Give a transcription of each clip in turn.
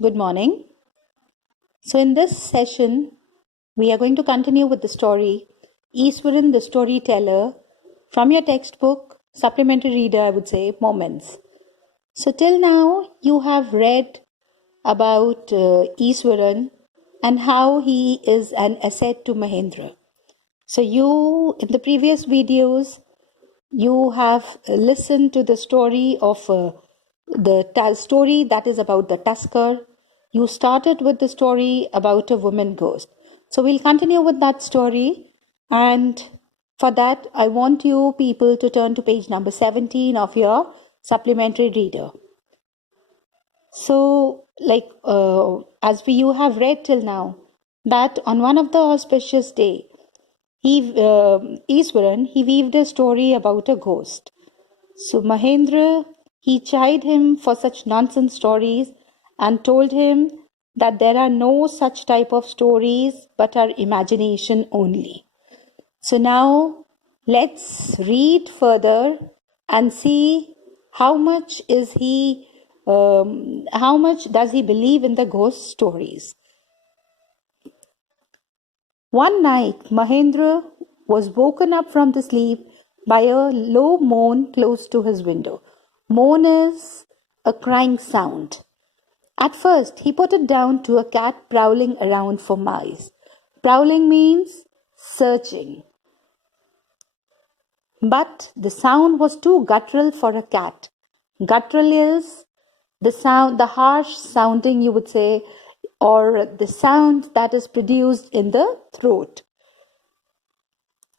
Good morning. So, in this session, we are going to continue with the story Easwaran the Storyteller from your textbook, supplementary reader, I would say, Moments. So, till now, you have read about Easwaran and how he is an asset to Mahendra. So, in the previous videos, you have listened to the story of story that is about the tusker. You started with the story about a woman ghost. So we'll continue with that story. And for that, I want you people to turn to page number 17 of your supplementary reader. So, you have read till now, that on one of the auspicious day, Easwaran, he weaved a story about a ghost. So Mahendra, he chid him for such nonsense stories and told him that there are no such type of stories but are imagination only. So now let's read further and see how much does he believe in the ghost stories. One night, Mahendra was woken up from the sleep by a low moan close to his window. Moan is a crying sound. At first, he put it down to a cat prowling around for mice. Prowling means searching. But the sound was too guttural for a cat. Guttural is the harsh sounding, you would say, or the sound that is produced in the throat.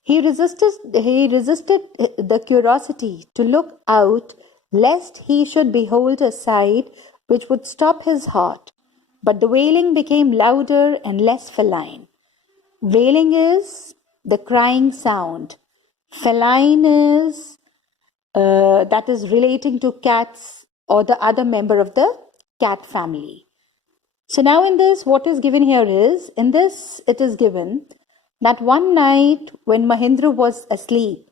He resisted the curiosity to look out lest he should behold a sight which would stop his heart. But the wailing became louder and less feline. Wailing is the crying sound. Feline is that is relating to cats or the other member of the cat family. So now in this, what is given here is, in this it is given that one night when Mahendra was asleep,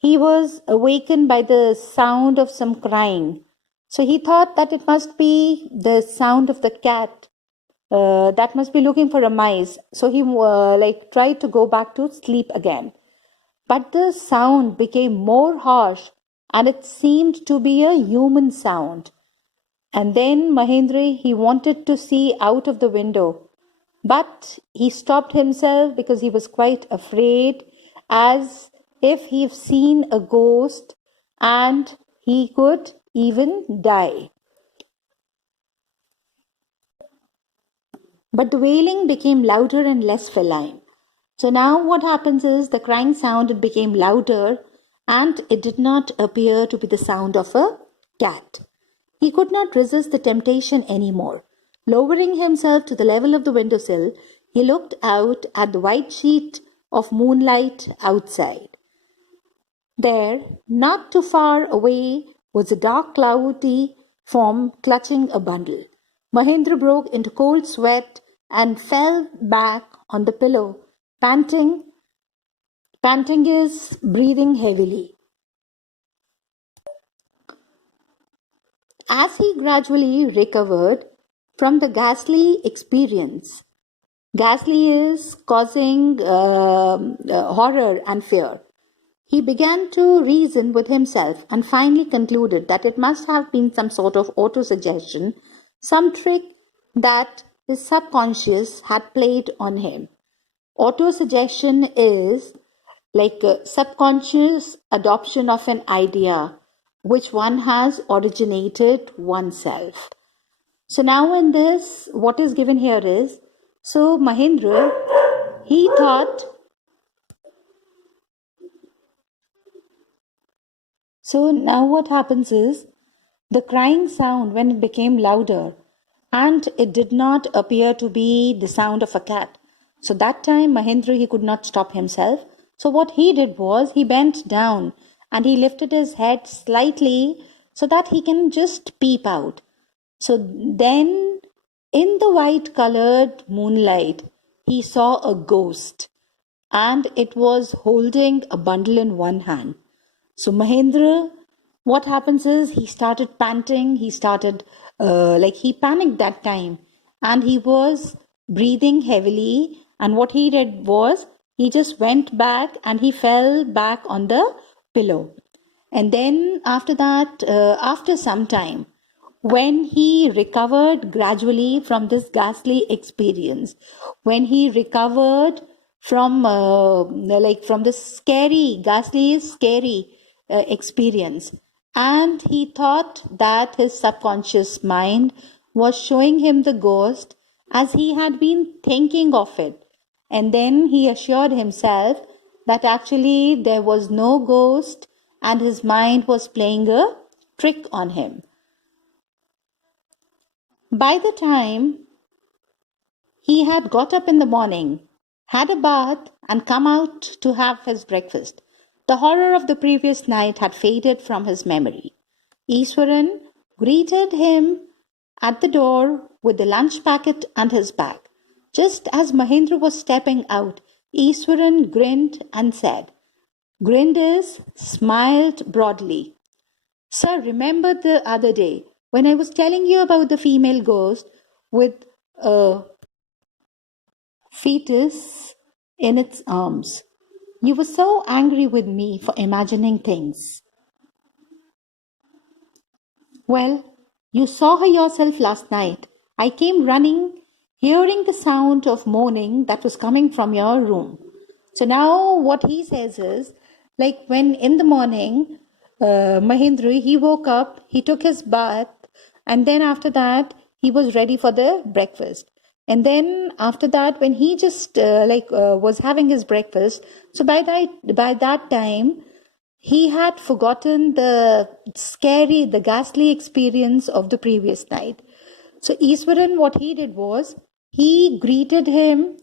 he was awakened by the sound of some crying. So he thought that it must be the sound of the cat that must be looking for a mice. So he tried to go back to sleep again. But the sound became more harsh and it seemed to be a human sound. And then Mahendra, he wanted to see out of the window. But he stopped himself because he was quite afraid, as if he'd seen a ghost and he could even die. But the wailing became louder and less feline. So now what happens is the crying sound, it became louder and it did not appear to be the sound of a cat. He could not resist the temptation any more. Lowering himself to the level of the windowsill, he looked out at the white sheet of moonlight outside. There, not too far away, was a dark, cloudy form clutching a bundle. Mahendra broke into cold sweat and fell back on the pillow, panting is breathing heavily. As he gradually recovered from the ghastly experience, ghastly is causing horror and fear. He began to reason with himself and finally concluded that it must have been some sort of autosuggestion, some trick that his subconscious had played on him. Autosuggestion is like a subconscious adoption of an idea which one has originated oneself. So now in this, what is given here is, so Mahendra, he thought, so now what happens is, the crying sound, when it became louder, and it did not appear to be the sound of a cat. So that time Mahendra, he could not stop himself. So what he did was, he bent down and he lifted his head slightly so that he can just peep out. So then, in the white colored moonlight, he saw a ghost and it was holding a bundle in one hand. So Mahendra, what happens is, he started panting, he started like he panicked that time, and he was breathing heavily. And what he did was he just went back and he fell back on the pillow. And then after that, after some time, when he recovered gradually from this ghastly experience, when he recovered from from the scary, ghastly, scary experience, and he thought that his subconscious mind was showing him the ghost as he had been thinking of it. And then he assured himself that actually there was no ghost and his mind was playing a trick on him. By the time he had got up in the morning, had a bath, and come out to have his breakfast, the horror of the previous night had faded from his memory. Easwaran greeted him at the door with the lunch packet and his bag. Just as Mahendra was stepping out, Easwaran smiled broadly. Sir, remember the other day when I was telling you about the female ghost with a fetus in its arms? You were so angry with me for imagining things. Well, you saw her yourself last night. I came running, hearing the sound of moaning that was coming from your room. So now what he says is, like when in the morning, Mahendra, he woke up, he took his bath, and then after that, he was ready for the breakfast. And then after that, when he just was having his breakfast, so by that time, he had forgotten the scary, the ghastly experience of the previous night. So Easwaran, what he did was, he greeted him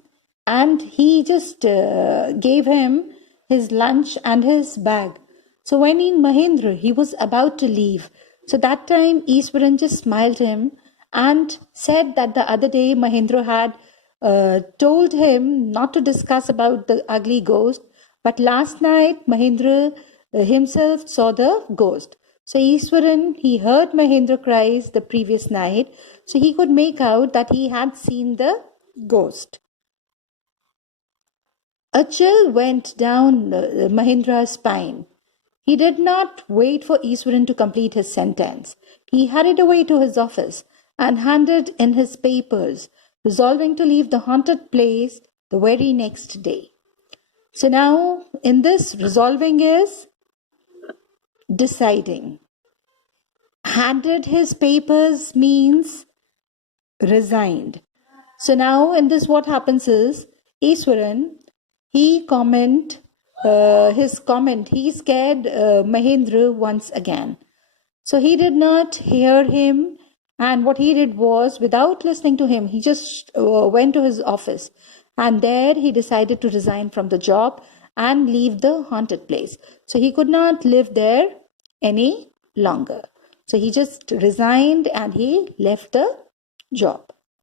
and he just gave him his lunch and his bag. So when in Mahendra, he was about to leave. So that time Easwaran just smiled him and said that the other day Mahendra had told him not to discuss about the ugly ghost, but last night Mahendra himself saw the ghost. So Easwaran, he heard Mahendra cries the previous night, so he could make out that he had seen the ghost. A chill went down Mahendra's spine. He did not wait for Easwaran to complete his sentence. He hurried away to his office and handed in his papers, resolving to leave the haunted place the very next day. So now, in this, resolving is deciding. Handed his papers means resigned. So now, in this, what happens is, Easwaran, he scared Mahendra once again. So he did not hear him, and what he did was, without listening to him, he just went to his office, and there he decided to resign from the job and leave the haunted place. So he could not live there any longer. So he just resigned and he left the job.